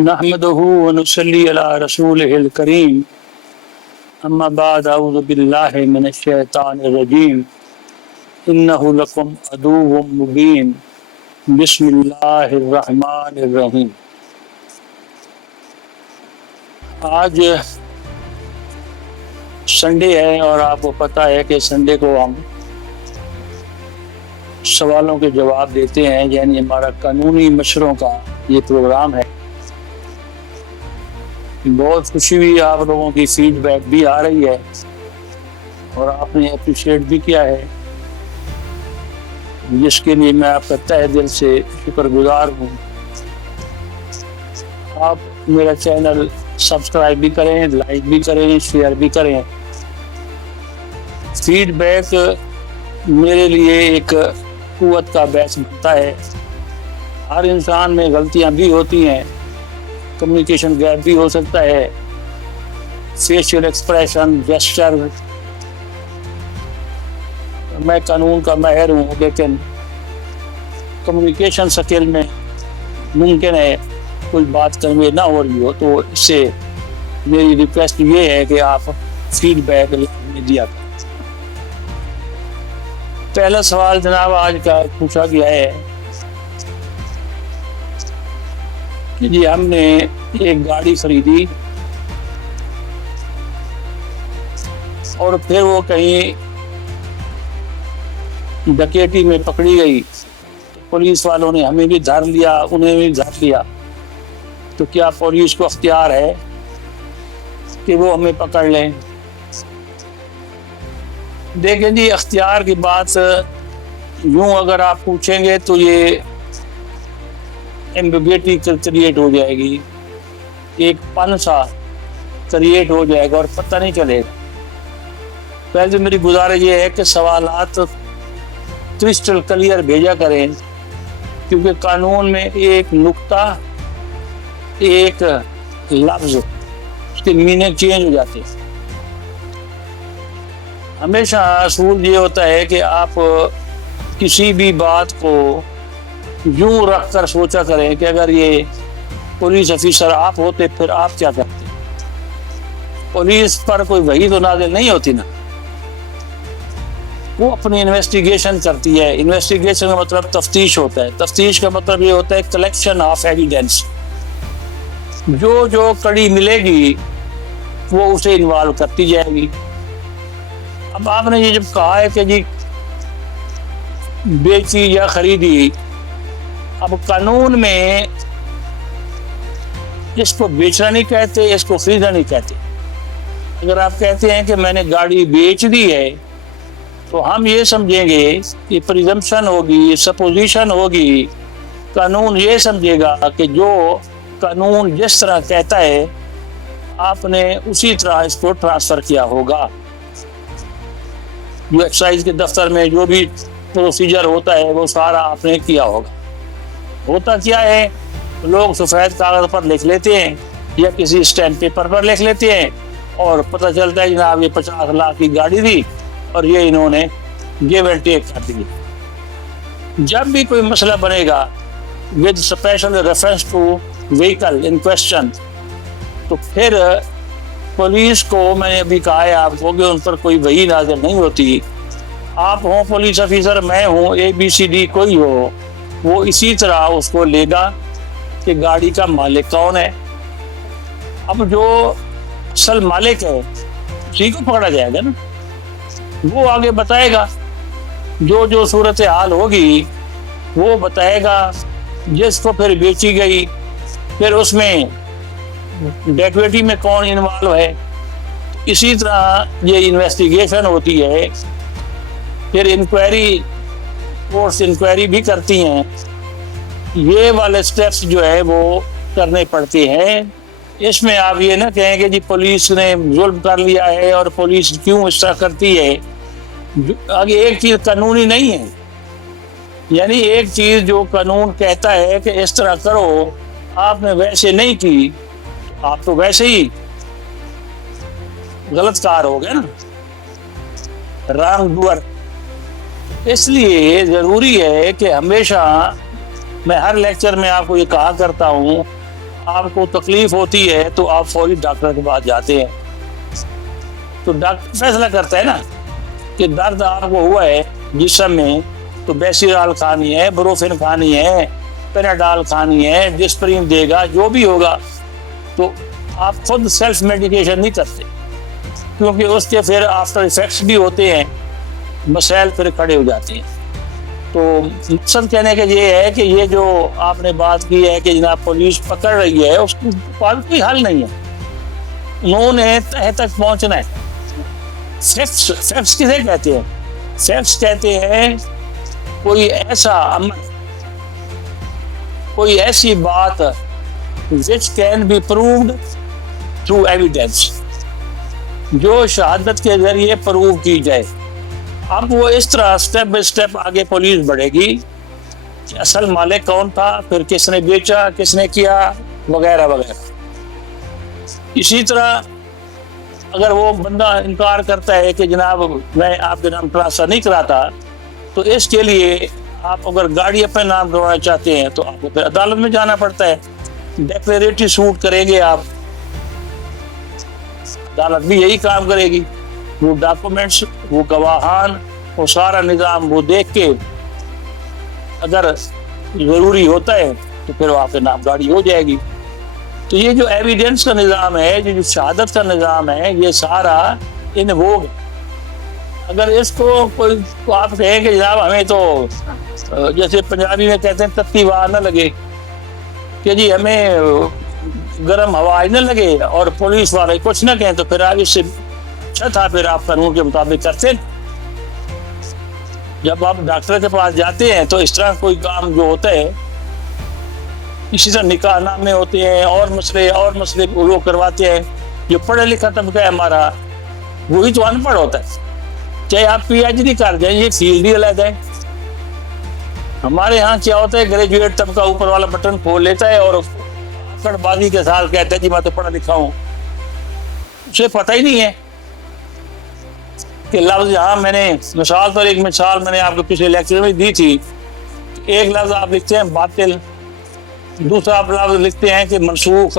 نحمده ونصلي على رسوله الكريم اما بعد اعوذ بالله من الشیطان الرجیم انه لکم عدو مبین بسم اللہ الرحمن الرحیم۔ آج سنڈے ہے اور آپ کو پتہ ہے کہ سنڈے کو ہم سوالوں کے جواب دیتے ہیں، یعنی ہمارا قانونی مشوروں کا یہ پروگرام ہے۔ بہت خوشی ہوئی، آپ لوگوں کی فیڈ بیک بھی آ رہی ہے اور آپ نے اپریشیٹ بھی کیا ہے، جس کے لیے میں آپ کا تہہ دل سے شکر گزار ہوں۔ آپ میرا چینل سبسکرائب بھی کریں، لائک بھی کریں، شیئر بھی کریں۔ فیڈ بیک میرے لیے ایک قوت کا باعث بنتا ہے۔ ہر انسان میں غلطیاں بھی ہوتی ہیں، کمیونیکیشن گیپ بھی ہو سکتا ہے، فیشل ایکسپریشن، جیسچر۔ میں قانون کا ماہر ہوں، لیکن کمیونیکیشن سکل میں ممکن ہے کوئی بات کنوے نہ ہو رہی ہو، تو اس سے میری ریکویسٹ یہ ہے کہ آپ فیڈ بیک میں دیا کریں۔ پہلا سوال جناب آج کا پوچھا گیا ہے کہ جی ہم نے ایک گاڑی خریدی اور پھر وہ کہیں ڈکیتی میں پکڑی گئی، پولیس والوں نے ہمیں بھی دھر لیا، انہیں بھی دھر لیا، تو کیا پولیس کو اختیار ہے کہ وہ ہمیں پکڑ لیں؟ دیکھیں جی، اختیار کی بات یوں اگر آپ پوچھیں گے تو یہ ایمبیگوٹی کریٹ ہو جائے گی، ایک پن سا کریٹ ہو جائے گا اور پتہ نہیں چلے گا۔ پہلے میری گزارش یہ ہے کہ سوالات کرسٹل کلیئر بھیجا کریں، کیونکہ قانون میں ایک نقطہ، ایک لفظ، اس کے میننگ چینج ہو جاتے ہیں۔ ہمیشہ اصول یہ ہوتا ہے کہ آپ کسی بھی بات کو یوں رکھ کر سوچا کریں کہ اگر یہ پولیس افیسر آپ ہوتے پھر آپ کیا کرتے۔ پولیس پر کوئی وحی تو نازل نہیں ہوتی نا، وہ اپنی انویسٹیگیشن کرتی ہے۔ انویسٹیگیشن کا مطلب تفتیش ہوتا ہے، تفتیش کا مطلب یہ ہوتا ہے کلیکشن آف ایویڈنس۔ جو کڑی ملے گی وہ اسے انوالو کرتی جائے گی۔ اب آپ نے یہ جب کہا ہے کہ جی بیچی یا خریدی، اب قانون میں اس کو بیچنا نہیں کہتے، اس کو خریدنا نہیں کہتے۔ اگر آپ کہتے ہیں کہ میں نے گاڑی بیچ دی ہے تو ہم یہ سمجھیں گے کہ پریزمپشن ہوگی، سپوزیشن ہوگی، قانون یہ سمجھے گا کہ جو قانون جس طرح کہتا ہے آپ نے اسی طرح اس کو ٹرانسفر کیا ہوگا۔ جو ایکسائز کے دفتر میں جو بھی پروسیجر ہوتا ہے وہ سارا آپ نے کیا ہوگا۔ ہوتا کیا ہے، لوگ سفید کاغذ پر لکھ لیتے ہیں یا کسی اسٹیمپ پیپر پر لکھ لیتے ہیں اور پتہ چلتا ہے جناب یہ 50 لاکھ کی گاڑی تھی اور یہ انہوں نے گیو اینڈ ٹیک کر دی۔ جب بھی کوئی مسئلہ بنے گا with special reference to vehicle in question, تو پھر پولیس کو، میں نے ابھی کہا ہے آپ کو کہ ان پر کوئی وحی نازل نہیں ہوتی۔ آپ ہوں پولیس افیسر، میں ہوں، ABCD کوئی ہو، وہ اسی طرح اس کو لے گا کہ گاڑی کا مالک کون ہے۔ اب جو اصل مالک ہے اسی کو پکڑا جائے گا نا، وہ آگے بتائے گا، جو صورتحال ہوگی وہ بتائے گا، جس کو پھر بیچی گئی، پھر اس میں ڈیکویٹی میں کون انوالو ہے۔ اسی طرح یہ انویسٹیگیشن ہوتی ہے، پھر انکوائری، کورٹس انکوائری بھی کرتی ہیں۔ یہ والے سٹیپس جو ہے وہ کرنے پڑتے ہیں۔ اس میں آپ یہ نہ کہیں کہ جی پولیس نے ظلم کر لیا ہے اور پولیس کیوں اس طرح کرتی ہے۔ آگے ایک چیز قانونی نہیں ہے، یعنی ایک چیز جو قانون کہتا ہے کہ اس طرح کرو، آپ نے ویسے نہیں کی، آپ تو ویسے ہی غلط کار ہو گئے نا، رانگ ڈوئر۔ اس لیے ضروری ہے کہ ہمیشہ، میں ہر لیکچر میں آپ کو یہ کہا کرتا ہوں آپ کو تکلیف ہوتی ہے تو آپ فوری ڈاکٹر کے پاس جاتے ہیں، تو ڈاکٹر فیصلہ کرتا ہے نا کہ درد آپ کو ہوا ہے جسم میں، تو بیسیرال کھانی ہے، بروفن کھانی ہے، پیناڈال کھانی ہے، ڈسپرین دے گا، جو بھی ہوگا۔ تو آپ خود سیلف میڈیکیشن نہیں کرتے، کیونکہ اس کے پھر آفٹر ایفیکٹس بھی ہوتے ہیں، مسائل پھر کھڑے ہو جاتے ہیں۔ تو مقصد کہنے کا یہ ہے کہ یہ جو آپ نے بات کی ہے کہ جناب پولیس پکڑ رہی ہے، اس کے پاس کوئی حل نہیں ہے، انہوں نے تہ تک پہنچنا ہے۔ فیکٹس کسے کہتے ہیں؟ فیکٹس کہتے ہیں کوئی ایسا عمل، کوئی ایسی بات which can be proved through evidence، جو شہادت کے ذریعے پروو کی جائے۔ اب وہ اس طرح سٹیپ بائی سٹیپ آگے پولیس بڑھے گی کہ اصل مالک کون تھا، پھر کس نے بیچا، کس نے کیا، وغیرہ وغیرہ۔ اسی طرح اگر وہ بندہ انکار کرتا ہے کہ جناب میں آپ کے نام ٹرانسفر نہیں کراتا، تو اس کے لیے آپ اگر گاڑی اپنے نام کروانا چاہتے ہیں تو آپ کو پھر عدالت میں جانا پڑتا ہے، ڈیکلیریٹری سوٹ کریں گے آپ، عدالت بھی یہی کام کرے گی، وہ ڈاکومنٹس، وہ گواہان، وہ سارا نظام وہ دیکھ کے اگر ضروری ہوتا ہے تو پھر آپ کے نام گاڑی ہو جائے گی۔ تو یہ جو ایویڈنس کا نظام ہے، جو شہادت کا نظام ہے، یہ سارا ان ووگ ہے۔ اگر اس کو کوئی آپ کہیں کہ جناب ہمیں تو جیسے پنجابی میں کہتے ہیں تتی واہ نہ لگے، کہ جی ہمیں گرم ہوا نہ لگے اور پولیس والے کچھ نہ کہیں، تو پھر آپ اس سے اچھا تھا پھر آپ قانون کے مطابق کرتے۔ جب آپ ڈاکٹر کے پاس جاتے ہیں تو اس طرح کوئی کام جو ہوتا ہے، اسی طرح نکاح نامے ہوتے ہیں اور مسئلے لوگ کرواتے ہیں۔ جو پڑھا لکھا طبقہ ہے ہمارا، وہی تو ان پڑھ ہوتا ہے، چاہے آپ پی ایچ ڈی کر جائیں، یہ فیلڈ ہی علیحدہ ہے۔ ہمارے ہاں کیا ہوتا ہے، گریجویٹ طبقہ اوپر والا بٹن کھول لیتا ہے اور اکڑ بازی کے ساتھ کہتا ہے جی میں تو پڑھا لکھا ہوں، اسے پتہ ہی نہیں ہے کہ لفظ یہاں میں نے ایک مثال میں نے آپ کو پچھلے لیکچر میں دی تھی، ایک لفظ آپ لکھتے ہیں باطل، دوسرا آپ لفظ لکھتے ہیں کہ منسوخ۔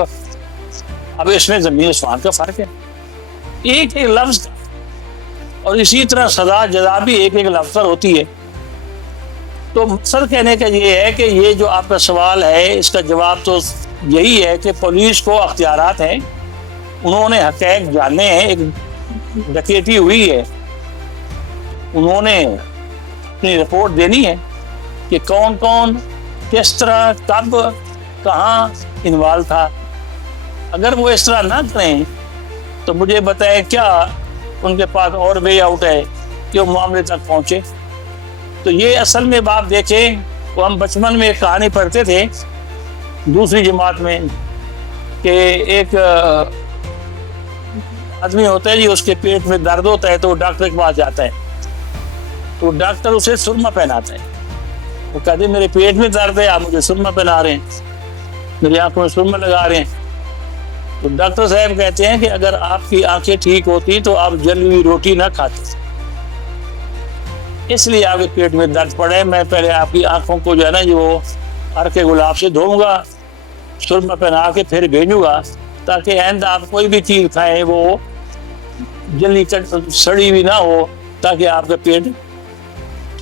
اب اس میں زمین آسمان کا فرق ہے، ایک لفظ کا، اور اسی طرح سزا جزا بھی ایک لفظ پر ہوتی ہے۔ تو مقصد کہنے کا یہ ہے کہ یہ جو آپ کا سوال ہے، اس کا جواب تو یہی ہے کہ پولیس کو اختیارات ہیں، انہوں نے حقائق جانے ہیں، ایک ڈکیتی ہوئی ہے، انہوں نے اپنی رپورٹ دینی ہے کہ کون کون کس طرح کب کہاں انوالو تھا۔ اگر وہ اس طرح نہ کریں تو مجھے بتائیں کیا ان کے پاس اور وے آؤٹ ہے کہ وہ معاملے تک پہنچے۔ تو یہ اصل میں آپ دیکھیں، وہ ہم بچپن میں ایک کہانی پڑھتے تھے دوسری جماعت میں، کہ ایک آدمی ہوتا ہے جی، اس کے پیٹ میں درد ہوتا ہے تو وہ ڈاکٹر کے پاس جاتا ہے، تو ڈاکٹر اسے سرما پہناتا ہے، وہ کہتے ہیں میرے پیٹ میں درد ہے، آپ مجھے سرما پہنا رہے ہیں، میری آنکھوں میں سرما لگا رہے ہیں۔ تو ڈاکٹر صاحب کہتے ہیں کہ اگر آپ کی آنکھیں ٹھیک ہوتی تو آپ جلی ہوئی روٹی نہ کھاتے، اس لیے آپ کے پیٹ میں درد پڑے، میں پہلے آپ کی آنکھوں کو جو ہے نا وہ عرق گلاب سے دھوؤں گا، سرما پہنا کے پھر بھیجوں گا، تاکہ آئندہ آپ کوئی بھی چیز کھائیں وہ جلدی سڑی ہوئی نہ ہو، تاکہ آپ کا پیٹ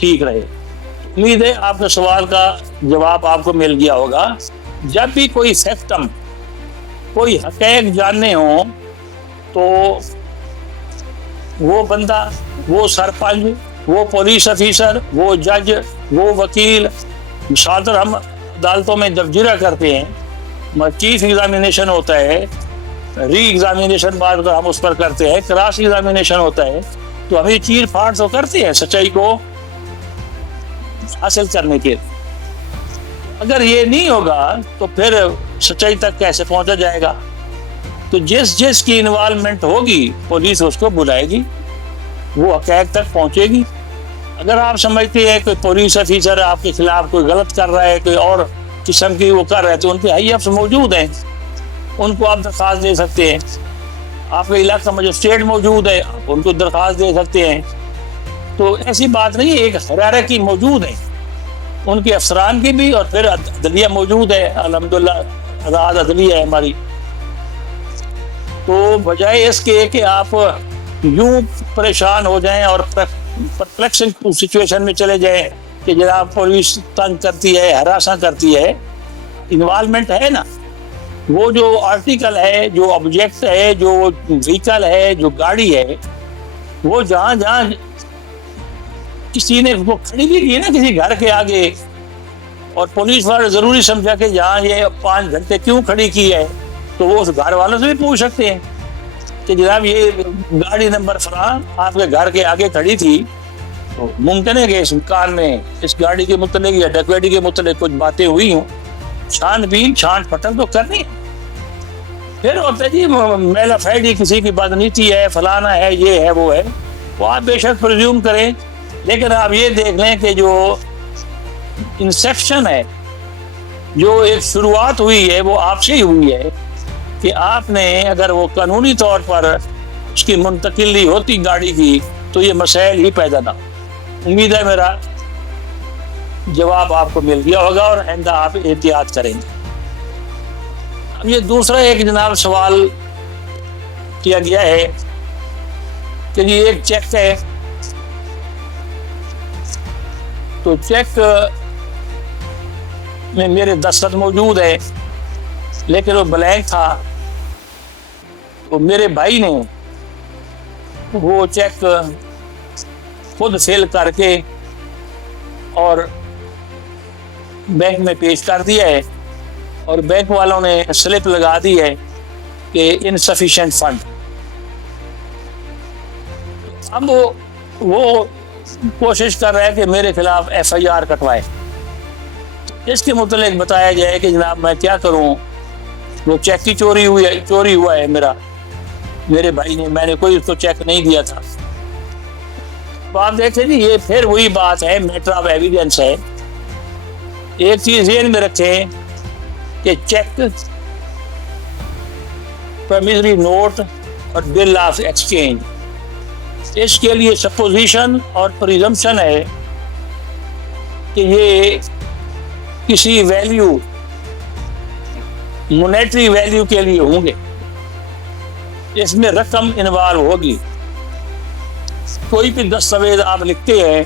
ٹھیک رہے۔ امید ہے آپ کے سوال کا جواب آپ کو مل گیا ہوگا۔ جب بھی کوئی سیکٹم، کوئی حقائق جاننے ہوں تو وہ بندہ، وہ سرپنچ، وہ پولیس افیسر، وہ جج، وہ وکیل، مثال طور ہم عدالتوں میں جب جرا کرتے ہیں، چیف ایگزامینیشن ہوتا ہے، ری ایگزامینیشن بعد اگر ہم اس پر کرتے ہیں، کراس ایگزامینیشن ہوتا ہے، تو ہم یہ چیر پھاڑ تو کرتے ہیں سچائی کو حاصل کرنے کے۔ اگر یہ نہیں ہوگا تو پھر سچائی تک کیسے پہنچا جائے گا؟ تو جس کی انوالومنٹ ہوگی پولیس اس کو بلائے گی، وہ حقائق تک پہنچے گی۔ اگر آپ سمجھتے ہیں کہ پولیس افیسر آپ کے خلاف کوئی غلط کر رہا ہے، کوئی اور قسم کی وہ کر رہے تو ان کے ہائی افسر موجود ہیں، ان کو آپ درخواست دے سکتے ہیں۔ آپ کے علاقہ مجسٹریٹ موجود ہے، آپ ان کو درخواست دے سکتے ہیں۔ تو ایسی بات نہیں ہے، ایک ہیرارکی موجود ہے، ان کے افسران کی بھی، اور پھر عدلیہ موجود ہے الحمدللہ، آزاد عدلیہ ہے ہماری. تو بجائے اس کے کہ آپ یوں پریشان ہو جائیں اور پرپلیکسنگ سچویشن میں چلے جائیں کہ جناب پولیس تنگ کرتی ہے، ہراساں کرتی ہے، انوالومنٹ ہے نا. وہ جو آرٹیکل ہے، جو آبجیکٹ ہے، جو وہیکل ہے، جو گاڑی ہے، وہ جہاں جہاں کسی نے وہ کھڑی بھی کی نا کسی گھر کے آگے، اور پولیس والے ضروری سمجھا کہ جہاں یہ 5 گھنٹے کیوں کھڑی کی ہے، تو وہ اس گھر والوں سے بھی پوچھ سکتے ہیں کہ جناب یہ گاڑی نمبر فلاں آپ کے گھر کے آگے کھڑی تھی، تو ممکن ہے کہ اس مکان میں اس گاڑی کے متعلق یا ڈکیتی کے متعلق کچھ باتیں ہوئی ہوں، چھان بین چھان پٹل تو کرنی ہے. پھر ہوتا ہے جی میلا فیڈی کسی کی بدنیتی ہے، فلانا ہے، یہ ہے، وہ ہے، وہ آپ بے شک پرزیوم کریں، لیکن آپ یہ دیکھ لیں کہ جو انسیپشن ہے، جو ایک شروعات ہوئی ہے، وہ آپ سے ہی ہوئی ہے کہ آپ نے اگر وہ قانونی طور پر اس کی منتقلی ہوتی گاڑی کی تو یہ مسائل ہی پیدا نہ. امید ہے میرا جواب آپ کو مل گیا ہوگا اور آئندہ آپ احتیاط کریں گے. اب یہ دوسرا ایک جناب سوال کیا گیا ہے کہ یہ ایک چیک ہے، تو چیک میں میرے دستخط موجود ہے لیکن وہ بلینک تھا. تو میرے بھائی نے وہ چیک خود فل کر کے اور بینک میں پیش کر دیا ہے، اور بینک والوں نے سلپ لگا دی ہے کہ انسفیشینٹ فنڈ. اب وہ کوشش کر رہا ہے کہ میرے خلاف FIR کٹوائے. اس کے متعلق بتایا جائے کہ جناب میں کیا کروں، وہ چیک کی چوری ہوا ہے میرے بھائی نے، میں نے کوئی اس کو چیک نہیں دیا تھا. تو آپ دیکھیں جی یہ پھر وہی بات ہے، میٹر آف ایویڈنس ہے. ایک چیز ذہن میں رکھیں کہ چیک، پرومیسری نوٹ اور بل آف ایکسچینج، اس کے لیے سپوزیشن اور پریزمپشن ہے کہ یہ کسی ویلیو، مونیٹری ویلیو کے لیے ہوں گے، اس میں رقم انوالو ہوگی. کوئی بھی دستاویز آپ لکھتے ہیں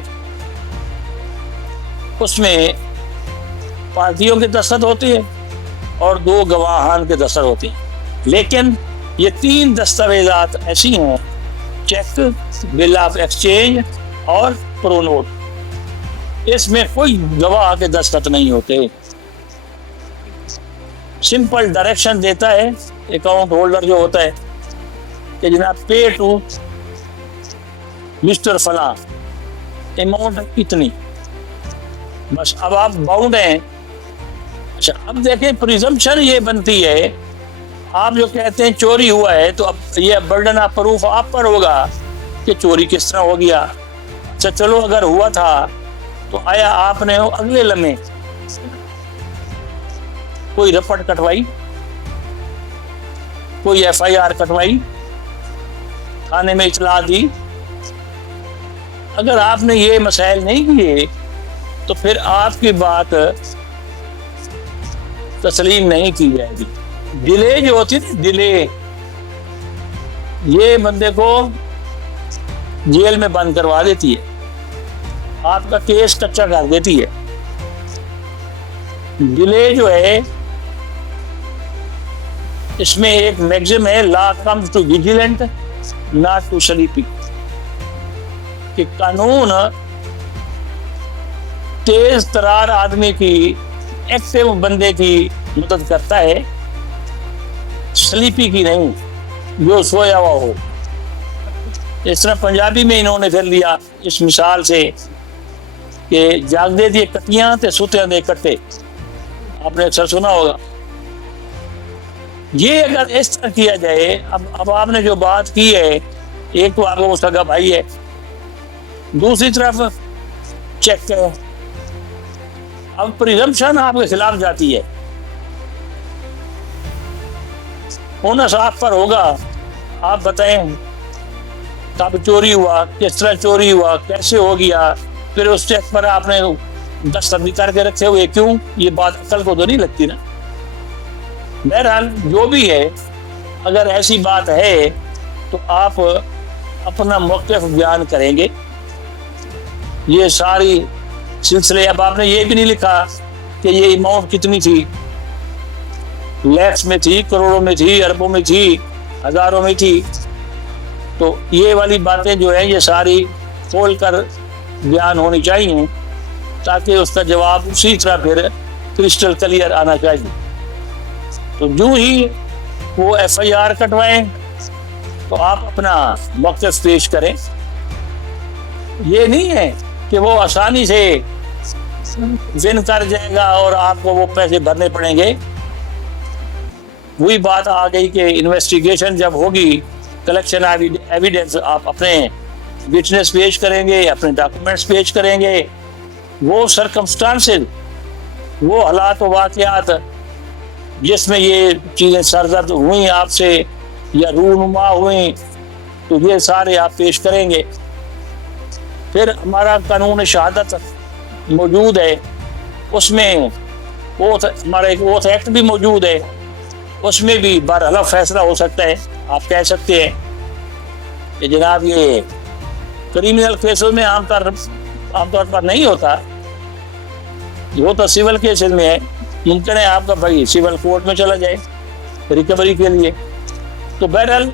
اس میں پارٹیوں کے دستخط ہوتے ہیں اور 2 گواہان کے دستخط ہوتے ہیں، لیکن یہ 3 دستاویزات ایسی ہیں، چیک، بل آف ایکسچینج اور پرو نوٹ، اس میں کوئی گواہ کے دستخط نہیں ہوتے. سمپل ڈائریکشن دیتا ہے اکاؤنٹ ہولڈر جو ہوتا ہے کہ جناب پے ٹو مسٹر فلاں، اماؤنٹ اتنی، بس اب آپ باؤنڈ ہیں. اچھا اب دیکھیں پریزمپشن یہ بنتی ہے، آپ جو کہتے ہیں چوری ہوا ہے تو اب یہ برڈن آف پروف آپ پر ہوگا کہ چوری کس طرح ہو گیا. اچھا چلو اگر ہوا تھا تو آیا آپ نے اگلے لمحے کوئی رپٹ کٹوائی، کوئی FIR کٹوائی، تھانے میں اطلاع دی؟ اگر آپ نے یہ مسائل نہیں کیے تو پھر آپ کی بات تسلیم نہیں کی جائے گی. ڈیلے جو ہوتی ہے، ڈیلے، یہ بندے کو جیل میں بند کروا دیتی ہے، آپ کا کیس کچا کر دیتی ہے. ڈیلے جو ہے اس میں ایک میگزم ہے، law comes to vigilant not to sleepy, کہ قانون تیز ترار آدمی کی، ایکٹیو بندے کی مدد کرتا ہے، سلیپی کی نہیں، جو سویا ہوا ہو. اس طرح پنجابی میں انہوں نے پھر لیا اس مثال سے کہ جاگ دے دیے کٹیاں تے سوتیاں دے کٹے، آپ نے اکثر سنا ہوگا. یہ اگر اس طرح کیا جائے، اب آپ نے جو بات کی ہے، ایک تو آپ کو سگا بھائی ہے، دوسری طرف چیک ہے، اب پریزمپشن آپ کے خلاف جاتی ہے، اونس آپ پر ہوگا. آپ بتائیں کب چوری ہوا، کس طرح چوری ہوا، کیسے ہو گیا، پھر اس چیک پر آپ نے دستخط کر کے رکھے ہوئے کیوں؟ یہ بات عقل کو تو نہیں لگتی نا. بہرحال جو بھی ہے، اگر ایسی بات ہے تو آپ اپنا موقف بیان کریں گے. یہ ساری سلسلے، اب آپ نے یہ بھی نہیں لکھا کہ یہ اماؤنٹ کتنی تھی، لیکس میں تھی، کروڑوں میں تھی، اربوں میں تھی، ہزاروں میں تھی. تو یہ والی باتیں جو ہیں یہ ساری کھول کر بیان ہونی چاہیے، تاکہ اس کا جواب اسی طرح پھر کرسٹل کلیئر آنا چاہیے. تو جو ہی وہ ایف آئی آر کٹوائیں تو آپ اپنا موقف پیش کریں. یہ نہیں ہے کہ وہ آسانی سے ون کر جائے گا اور آپ کو وہ پیسے بھرنے پڑیں گے. وہی بات آ گئی کہ انویسٹیگیشن جب ہوگی، کلیکشن ایویڈنس، آپ اپنے وٹنس پیش کریں گے، اپنے ڈاکومنٹس پیش کریں گے. وہ سرکمسٹانسز، وہ حالات و واقعات جس میں یہ چیزیں سرزد ہوئیں آپ سے یا رونما ہوئیں، تو یہ سارے آپ پیش کریں گے. پھر ہمارا قانون شہادت موجود ہے، اس میں ہمارا ایک اوتھ ایکٹ بھی موجود ہے، اس میں بھی برحلف فیصلہ ہو سکتا ہے. آپ کہہ سکتے ہیں کہ جناب یہ کریمنل کیسز میں عام طور پر نہیں ہوتا، یہ ہوتا سول کیسز میں ہے. ممکن ہے آپ کا بھائی سول کورٹ میں چلا جائے ریکوری کے لیے. تو بہرحال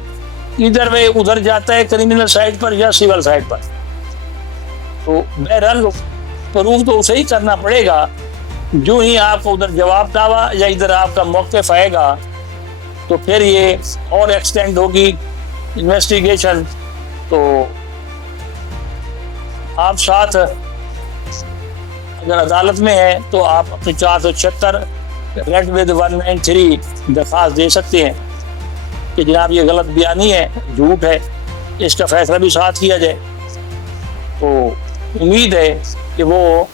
ادھر وے ادھر جاتا ہے، کریمنل سائٹ پر یا سول سائٹ پر. تو بہرحال پروف تو اسے ہی کرنا پڑے گا. جو ہی آپ کو ادھر جواب دعویٰ یا ادھر آپ کا موقف آئے گا تو پھر یہ اور ایکسٹینڈ ہوگی انویسٹیگیشن. تو آپ ساتھ اگر عدالت میں ہے تو آپ اپنی 476 ریڈ ود 193 درخواست دے سکتے ہیں کہ جناب یہ غلط بیانی ہے، جھوٹ ہے، اس کا فیصلہ بھی ساتھ کیا جائے. تو امید ہے کہ وہ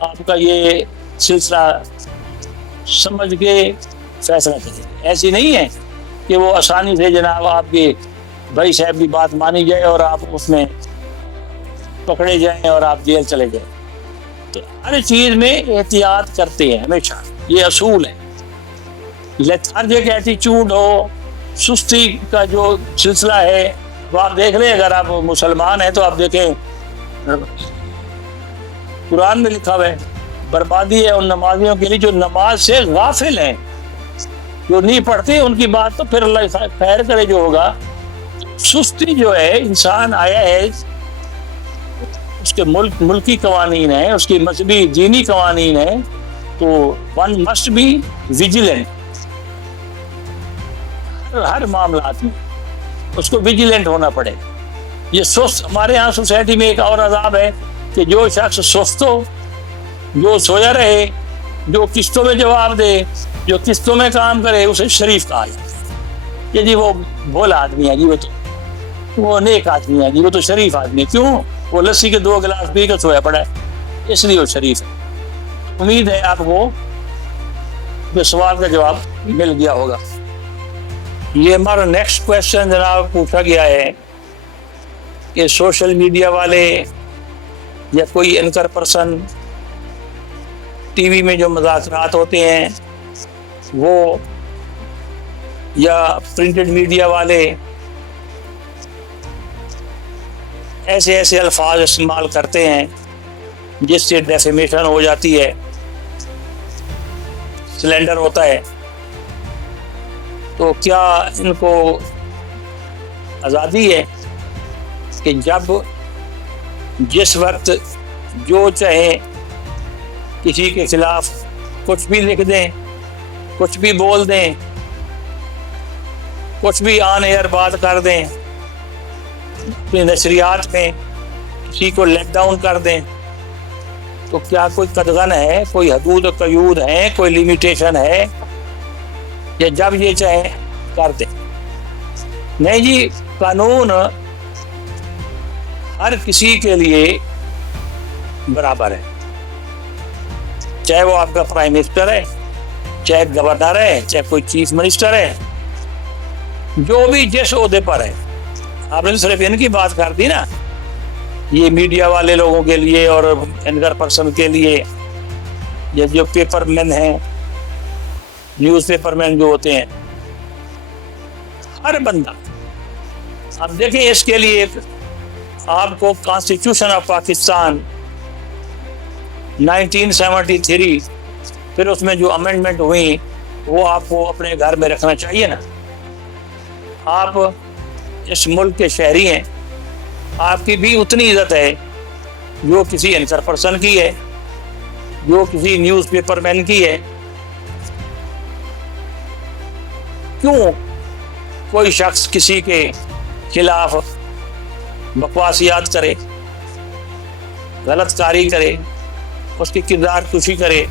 آپ کا یہ سلسلہ سمجھ کے فیصلہ کرے. ایسی نہیں ہے کہ وہ آسانی سے جناب آپ کے بھائی صاحب کی بات مانی جائے اور آپ اس میں پکڑے جائیں اور آپ جیل چلے جائیں. تو ہر چیز میں احتیاط کرتے ہیں ہمیشہ، یہ اصول ہے. لیتھارجک ایٹیچیوڈ ہو، سستی کا جو سلسلہ ہے، وہ آپ دیکھ لیں. اگر آپ مسلمان ہیں تو آپ دیکھیں قرآن میں لکھا ہوا ہے بربادی ہے ان نمازیوں کے لیے جو نماز سے غافل ہیں، جو نہیں پڑھتے. ان کی بات تو پھر اللہ خیر کرے جو ہوگا. سستی جو ہے، انسان آیا ہے، اس کے ملکی قوانین ہیں، اس کی مذہبی دینی قوانین ہیں، تو ون مسٹ بی ویجیلنٹ. ہر معاملات میں اس کو ویجیلنٹ ہونا پڑے. یہ سست، ہمارے ہاں سوسائٹی میں ایک اور عذاب ہے کہ جو شخص سست ہو، جو سویا رہے، جو قسطوں میں جواب دے، جو قسطوں میں کام کرے، اسے شریف کہا جائے کہ جی وہ بھولا آدمی ہے، جی وہ نیک آدمی ہے، جی وہ تو شریف آدمی ہے. کیوں؟ وہ لسی کے 2 گلاس پی کر سویا پڑا ہے، اس لیے وہ شریف ہے. امید ہے آپ کو یہ سوال کا جواب مل گیا ہوگا. یہ ہمارا نیکسٹ کویشچن جناب پوچھا گیا ہے کہ سوشل میڈیا والے یا کوئی اینکر پرسن، ٹی وی میں جو مذاکرات ہوتے ہیں وہ، یا پرنٹڈ میڈیا والے ایسے الفاظ استعمال کرتے ہیں جس سے ڈیفیمیشن ہو جاتی ہے، سلینڈر ہوتا ہے. تو کیا ان کو آزادی ہے کہ جب جس وقت جو چاہیں کسی کے خلاف کچھ بھی لکھ دیں، کچھ بھی بول دیں، کچھ بھی آن ایئر بات کر دیں، اپنی نشریات میں کسی کو لیٹ ڈاؤن کر دیں؟ تو کیا کوئی قدغن ہے، کوئی حدود و قیود ہے، کوئی لیمیٹیشن ہے، یا جب یہ چاہیں کر دیں؟ نہیں جی، قانون ہر کسی کے لیے برابر ہے، چاہے وہ آپ کا پرائم منسٹر ہے، چاہے گورنر ہے، چاہے کوئی چیف منسٹر ہے، جو بھی جس عہدے پر ہے. آپ نے صرف ان کی بات کر دی نا، یہ میڈیا والے لوگوں کے لیے اور اینکر پرسن کے لیے، یا جو پیپر مین ہیں، نیوز پیپر مین جو ہوتے ہیں، ہر بندہ. اب دیکھیں اس کے لیے آپ کو کانسٹیٹیوشن آف پاکستان 1973 پھر اس میں جو امینڈمنٹ ہوئی وہ آپ کو اپنے گھر میں رکھنا چاہیے نا. آپ اس ملک کے شہری ہیں، آپ کی بھی اتنی عزت ہے جو کسی اینکر پرسن کی ہے، جو کسی نیوز پیپر مین کی ہے. کیوں کوئی شخص کسی کے خلاف بکواسیات کرے، غلط کاری کرے، اس کی کردار کشی کرے،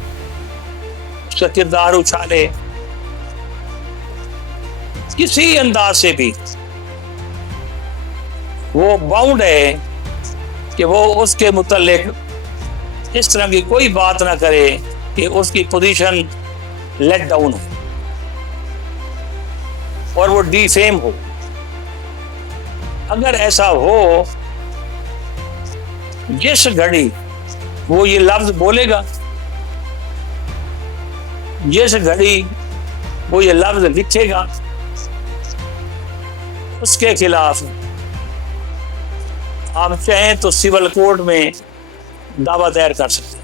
اس کا کردار اچھالے، کسی انداز سے بھی وہ باؤنڈ ہے کہ وہ اس کے متعلق اس طرح کی کوئی بات نہ کرے کہ اس کی پوزیشن لیٹ ڈاؤن ہو اور وہ ڈی فیم ہو. اگر ایسا ہو، جس گھڑی وہ یہ لفظ بولے گا، جس گھڑی وہ یہ لفظ لکھے گا، اس کے خلاف آپ چاہیں تو سول کورٹ میں دعویٰ دائر کر سکتے ہیں.